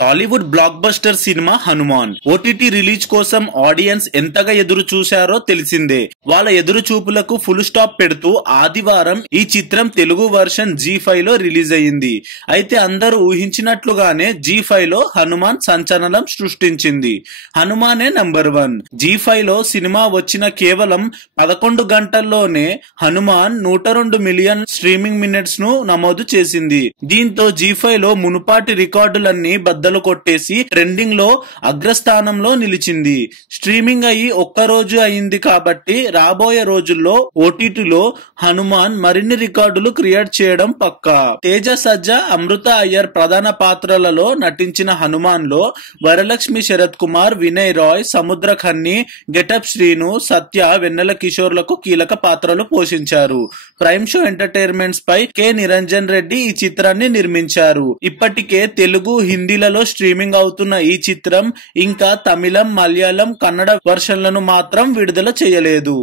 Tollywood block buster cinema Hanuman OTT release కోసం audience ఎంతగా ఎదురు చూశారో తెలిసిందే. వాళ్ళ ఎదురు చూపులకు ఫుల్ స్టాప్ పెడుతూ ఆదివారం ఈ చిత్రం తెలుగు వర్షన్ G5 లో రిలీజ్ అయింది. అయితే అందరూ ఊహించినట్లుగానే G5 లో హనుమాన్ సంచలనం సృష్టించింది. హనుమానే నంబర్ 1. G5 లో సినిమా వచ్చిన కేవలం 11 గంటల్లోనే హనుమాన్ 102 మిలియన్ స్ట్రీమింగ్ మినిట్స్ ను నమోదు చేసింది. దీంతో G5 లో మునుపాటి రికార్డులన్నీ బద్దలు కొట్టేసి ట్రెండింగ్ లో అగ్రస్థానంలో నిలిచింది. స్ట్రీమింగ్ అయ్యి ఒక్కరోజు అయింది కాబట్టి రాబోయే రోజుల్లో ఓటీటీలో హనుమాన్ మరిన్ని రికార్డులు క్రియేట్ చేయడం పక్కా. తేజ సజ్జా, అమృత అయ్యర్ ప్రధాన పాత్రలలో నటించిన హనుమాన్ లో వరలక్ష్మి శరత్ కుమార్, వినయ్ రాయ్, సముద్ర ఖన్ని, గెటప్ శ్రీను, సత్య, వెన్నెల కిషోర్లకు కీలక పాత్రలు పోషించారు. ప్రైమ్ షో ఎంటర్టైన్మెంట్స్ పై కె నిరంజన్ రెడ్డి ఈ చిత్రాన్ని నిర్మించారు. ఇప్పటికే తెలుగు, హిందీలలో స్ట్రీమింగ్ అవుతున్న ఈ చిత్రం ఇంకా తమిళం, మలయాళం, కన్నడ వర్షన్లను మాత్రం విడుదల చేయలేదు.